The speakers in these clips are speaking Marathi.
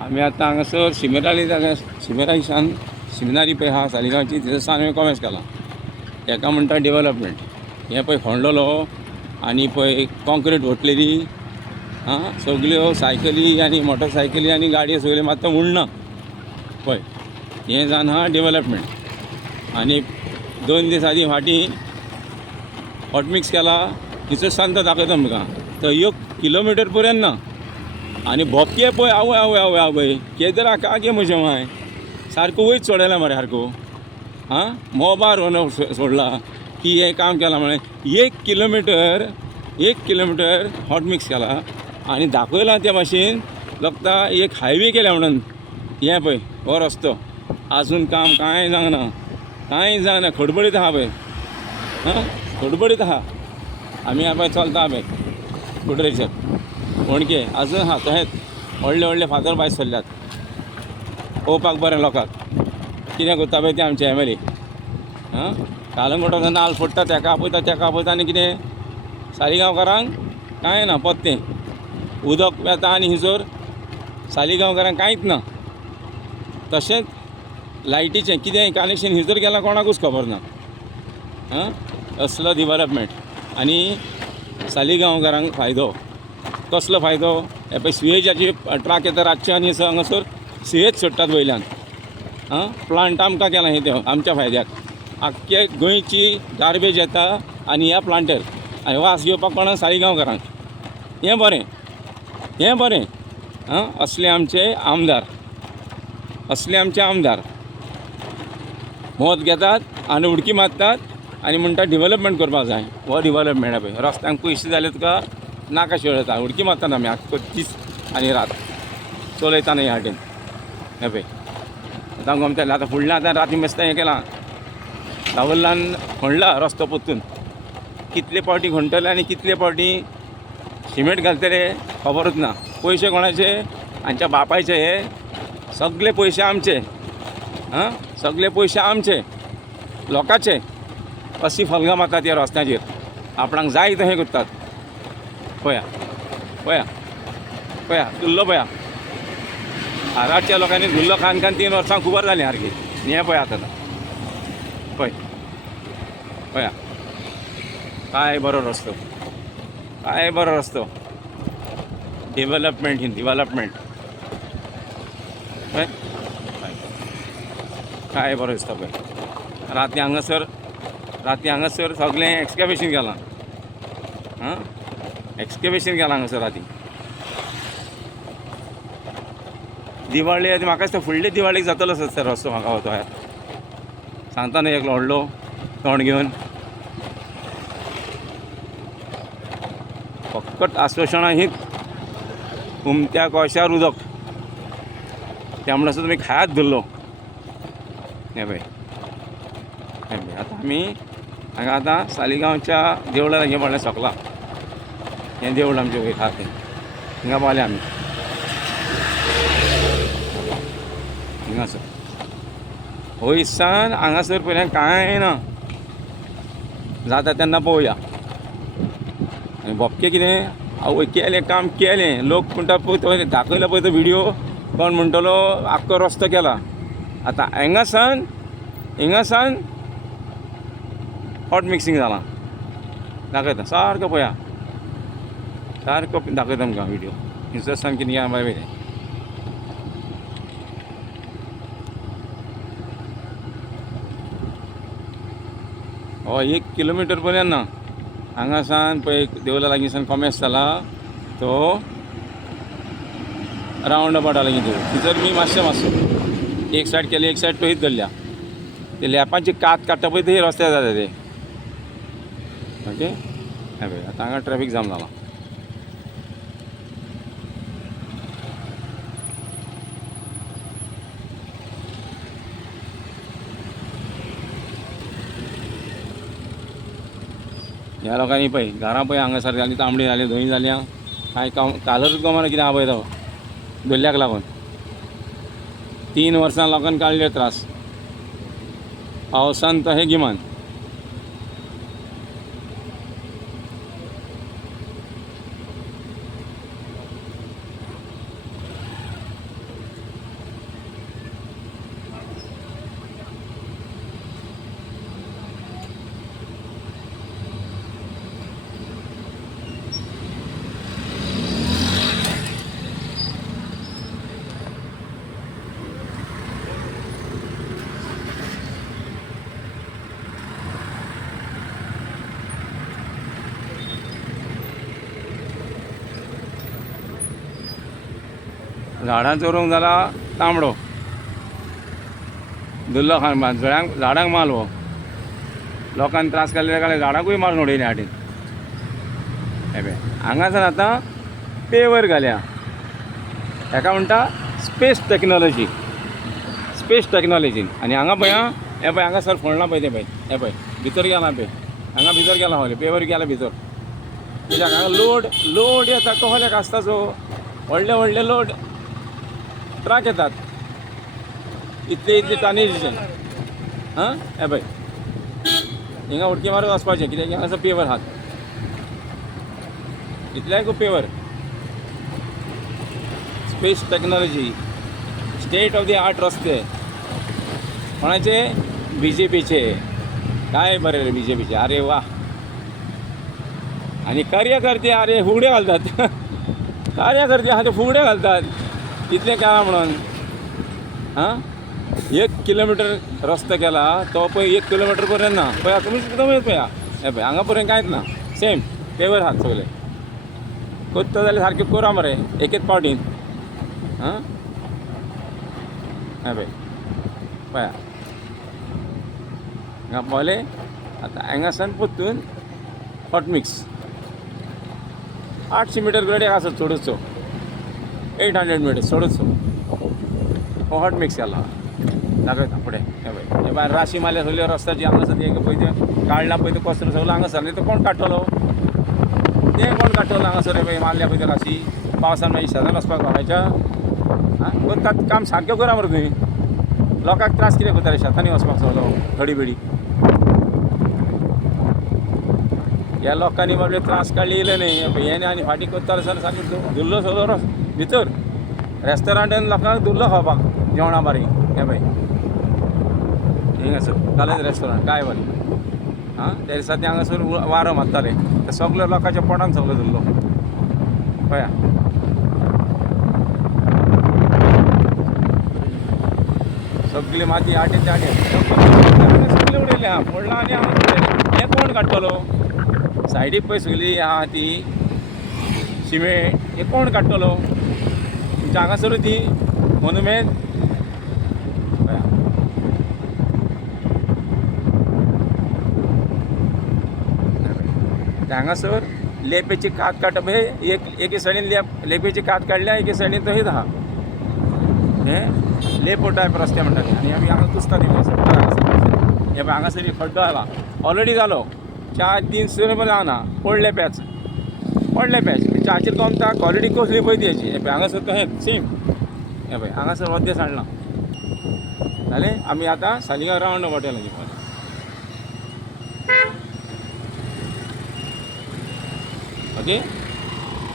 आमी आतां हांगासर शिमेराली जागा शिमेराईसान शिमिनारी पळय आहा सालिगांवची थंयसान हांवें कॉमेर्स केलां. ताका म्हणटा डेवलपमेंट. हें पळय खोंडलो आनी पळय कॉन्क्रीट ओतलेली सगल्यो सायकली आनी मोटरसायकली आनी गाडयो सगल्यो मात उरना पळय. हें जावन आहा डेवलपमेंट. आनी 2 दीस आदीं फाटीं हॉट मिक्स केला. निससान तो दाखयता तुमकां. तो 1 किलोमिटर पर्यंत ना. आनी भोपके पळय आवय आवय आवय आवय केदरा कागे म्हजें माय सारको वयत सोडला मरे सारको. मोबार सोडला की हें काम केलां म्हळें. 1 किलोमिटर हॉट मिक्स केला आनी दाखयलां त्या भाशेन लोकता एक हायवे केल्या म्हणून. हें पळय हो रस्तो आजून काम कांय जावना खडबडीत आहा पळय. खडबडीत आहा. आमी पळय चलता पळय स्कुटरेचेर पणके आजून आहा तशेंच व्हडले व्हडले फातर भायर सरल्यात. पळोवपाक बरें लोकांक कितें करता पळय ते आमचे एम.एल.ए. कालंगुटो नाल्ल फोडटा तेका आपयता आनी कितें सालिगांवकारांक कांय ना पत्तें. उदक येता आनी हिजोर सालिगांवकारांक कांयच ना. तशेंच लायटीचें कितें कनेक्शन हिजोर गेलां कोणाकूच खबर ना. असलो डेवलपमेंट. आनी सालिगांवकारांक फायदो कसलो फायदो. हे पळय सिवेजाची ट्राक येता रातचे आनी हांगासर सिवेज सोडटात वयल्यान. प्लांट आमकां केलां हे आमच्या फायद्याक. आख्खे गोंयची गार्बेज येता आनी ह्या प्लांटेर आनी वास घेवपाक कोणाक सालिगांवकारांक. हें बरें. असले आमचे आमदार मत घेतात आनी उडकी मारतात आनी म्हणटा डेवलपमेंट करपाक जाय. हो डेवलपमेंट पळय. रस्त्यांक पयशे जाले तुका नाका शेळटा. उडकी मारतात आमी आख्खो दीस आनी रात चलयता न्हय ह्या वाटेन. हें पळय आतां गमतलें. आतां फुडलें आतां राती मेस्तां हें केलां. दावरलान खणला रस्तो पोत्तून. कितले पावटी खणटले आनी कितले पावटी सिमेंट घालतले खबरूच ना. पयशे कोणाचे हांच्या बापायचे. हे सगळे पयशे आमचे. सगळे पयशे आमचे लोकांचे. अशी फलगां मारतात ह्या रस्त्याचेर. आपणाक जाय तशें करतात. पळया धुल्लो पळया. हाराच्या लोकांनी धुल्लो खान 3 वर्सां खबर जालीं सारकी. हें पळय आतां पळया काय बरो रस्तो. डेवलपमेंट पळय काय बरो दिसता पळय. राती हांगासर सगळें एक्सकॅवेशन केलां. हांगासर राती. दिवाळी म्हाका दिसता फुडले दिवाळीक जातलो रस्तो म्हाका हो तयार. सांगता न्हय एक व्हडलो तोंड घेवन. फकत आश्वासनां हीच. उमत्या कोळशार उदक त्या म्हणसर तुमी खायात धरलो. हें पळय आतां आमी हांगा आतां सालिगांवच्या देवळार हें पडलें सकलां. हें देवूळ आमचें वयर आहा तें हिंगा पावले आमी. हिंगासर वयसान हांगासर पयलें कांय ना. जाता तेन्ना पळोवया. आनी भोपके कितें आवय केलें काम केलें. लोक म्हणटा पळय तो दाखयलो पळय तो व्हिडियो कोण म्हणटलो आख्खो रस्तो केला. आतां हिंगासान हॉट मिक्सिंग जालां. दाखयता सारको पळया. सारको दाखयता तुमकां व्हिडियो. हिंगसरसान कितें केलां पळय तें. हो 1 किलोमिटर पर्यंत ना. हांगासान पळय देवळा लागींसान कॉमेर्स जाला तो रावंड अबावटा लागीं देवूळ. थंयसर मी मातसो एक सायड केलें एक सायड टोयत धरल्या. ते लॅपाची कात काडटा पळय ते रस्ते जाता ते. ओके हें पळय आतां हांगा ट्रॅफीक जाम जाला. ह्या लोकांनी पळय घरां पळय हांगासर जालीं तांबडी जालीं धंय जाल्यां. कांय कालरूच गमना कितें आहा पळय तो दर्याक लागून. 3 वर्सां लोकांनी काडले त्रास. पावसान तशें गिमान. झाडां चोरूंक जाला तांबडो, दुल्लो खान झाडांक मारलो, लोकांनी त्रास केल्ले काय झाडांकूय मारून उडयले हाडीन. हे पळय हांगासर आतां पेवर घाल्या, हेका म्हणटा स्पेस टॅक्नॉलॉजी. आनी हांगा पळय आं, हे पळय हांगासर फोडलां पळय तें पळय, हे पळय भितर गेलां पळय, हांगा भितर गेलां होले पेवर गेला भितर. कित्याक हांगा लोड येता कहल्याक आसता सो व्हडले लोड ट्रक येतात, इतले टनेजीचे. हां हे पळय हिंगा उडकी मारून वचपाचें, कित्याक हांगासर पेवर आहात, इतल्याक पेवर. Space technology, state of the art रस्ते कोणाचे? BJPचे. काय बरे रे BJPचे, अरे वा. आणि कार्यकर्ते अरे फुगडे घालतात कार्यकर्ते हा ते फुगडे घालतात इतले केला म्हणून. हां 1 किलोमीटर रस्तो केला तो पळय 1 किलोमीटर पर्यंत ना पळया, तुम्ही पळया हे पळय हांगा पर्यंत कांयच ना, सेम पेवर आहात सगळे. कोत्ता जाल्यार सारके कोरा मरे एकेच पावटीन. हां हे पळय पळया हांगा पावले. आतां हांगासान पोत्तून हॉट मिक्स 800 मीटर ग्रेड आसा चडूचो, 800 मीटर चडूचो हो हॉट मिक्स केला. दाखयता फुडें हे पळय, हे भायर राशी मारल्या सगळ्यो रस्त्याची हांगासर एक पळय तें काडला पळय तो कचरो सगळो हांगासर, तो कोण काडटलो? तें कोण काडटलो हांगासर? हे पळय मारल्या पळय ते राशी, पावसान मागीर शेतान वचपाक घालायच्या. हां करतात काम सारकें करा मरे तुमी, लोकांक त्रास कितें करता रे शेतांनी वचपाक सगळो थडी बिडी. ह्या लोकांनी बाबडे त्रास काडले येयले न्ही, हें आनी फाटीं करताले सर सारकें धुल्लो सगळो भितर. रेस्टॉरंटान लोकांक धुल्लो खावपाक जेवणां बारी. हे पळय हिंगासर कालेज रेस्टॉरंट काय बरें. हां त्या दिसा ते हांगासर वारो मारताले, ते सगळ्या लोकांच्या पोटान सगळो धुल्लो पळया. सगळी माती आटेन ते सगळे उडयले. हां पडला आनी हांगा हें कोण काडटलो? सायडीक पळय सगळी आहा ती सिमेंट, हे कोण काडटलो? तुमच्या हांगासरूच ती मोन्युमेंट पळया. हांगासर लेपेची कात काडटा पळय, एके सायडीन लेपेची कात काडल्या, एके सायडीन तो आहा हें लेपो टायप रस्ते म्हणटा ते. आनी आमी हांगा कुसता ती हे पळय हांगासर खड्डो आला ऑलरेडी जालो 4-3 सुरू पण जावना, पडले पॅच चाचेर कोमता क्वॉलिटी कसली पळय ती हेची. हे पळय हांगासर तो हें सेम. हे पळय हांगासर वद्दे सांडला जालें. आमी आतां सालिगांव रावंड हॉटेलाची पावले. ओके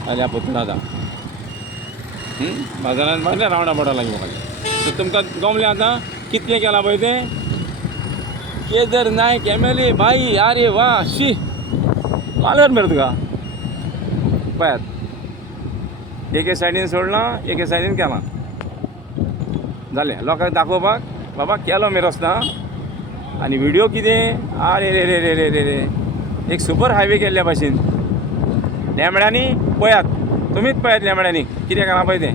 जाल्यार पोत्तून आतां बाजारांत पावले रावंडा हॉटेलाची पावले. सो तुमकां गमलें आतां कितलें केलां पळय तें. केदर नायक MLA बाई, अरे वा शी मालर मरे तुका पळयात. एके सायडीन सोडलां, एके सायडीन केलां, जालें. लोकांक दाखोवपाक बाबा केलो मरे रस्तो. आनी व्हिडियो कितें, अरे रे रे रे रे रे रे एक सुपर हायवे केल्ल्या भाशेन. लेंबड्यांनी पळयात, तुमीच पळयात लेंबड्यांनी कितें केलां पळय तें.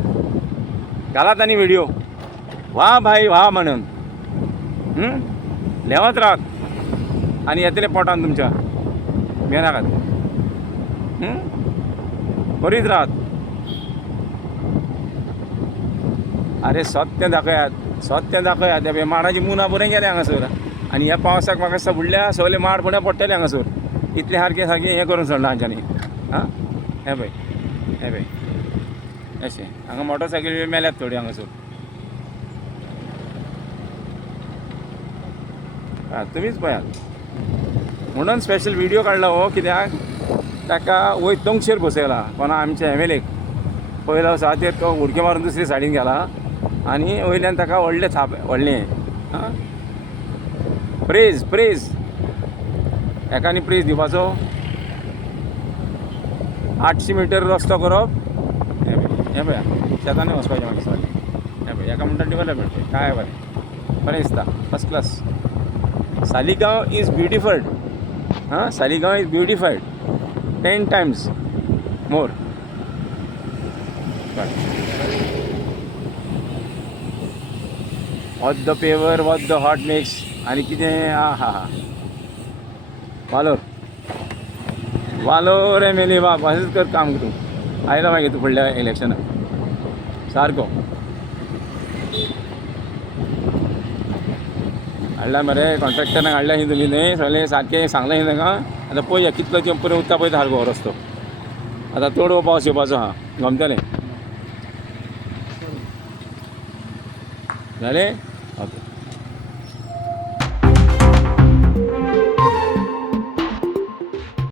घालात आनी व्हिडियो, वा भाई वा म्हणून लेवत रावात आनी येतले पोटान तुमच्या भिनाकात. करीत रावात. अरे सत्य दाखयात. हे माडाची मुनां बरें गेले हांगासर. आनी ह्या पावसाक म्हाका दिसता फुडल्या सगळे माड फुडें पडटले हांगासर, इतलें सारकें हें करून सोडलां हांच्यांनी. हां हे पळय अशें हांगा मोटरसायकली मेल्यात थोडी हांगासर. तुमीच पळयात. म्हणून स्पेशल व्हिडियो काडला हो, कित्याक ताका वयर तंगशेर बसयला कोणा आमच्या MLAक. पयलो सातेर तो उडकी मारून दुसरे सायडीन गेला आनी वयल्यान ताका व्हडलें थाप व्हडलें. हां प्रेज एकानी प्रेज दिवपाचो. 800 मीटर रस्तो करप. हे पळया शेतांनी वचपाचें म्हाका दिसता. हे पळय एका म्हणटा डेवलपमेंट काय बरें दिसता, first class. Saligao is beautified. Saligao is beautified 10 times more. What the paver what the hot mix आनी कितें आं हा हा वालोर वालोर एम एल ए बाप अशेंच कर काम तूं आयलो मागीर तूं फुडल्या इलेक्शनाक सारको हाडला मरे कॉन्ट्रॅक्टराक हाडल्या हिंद बी न्हय सगळें सारकें सांगलें हिंद तांकां आतां पळोवया कितलो चंपरी उरता पळय सारको रस्तो आतां चड पावस येवपाचो आहा गमतलें जालें ओके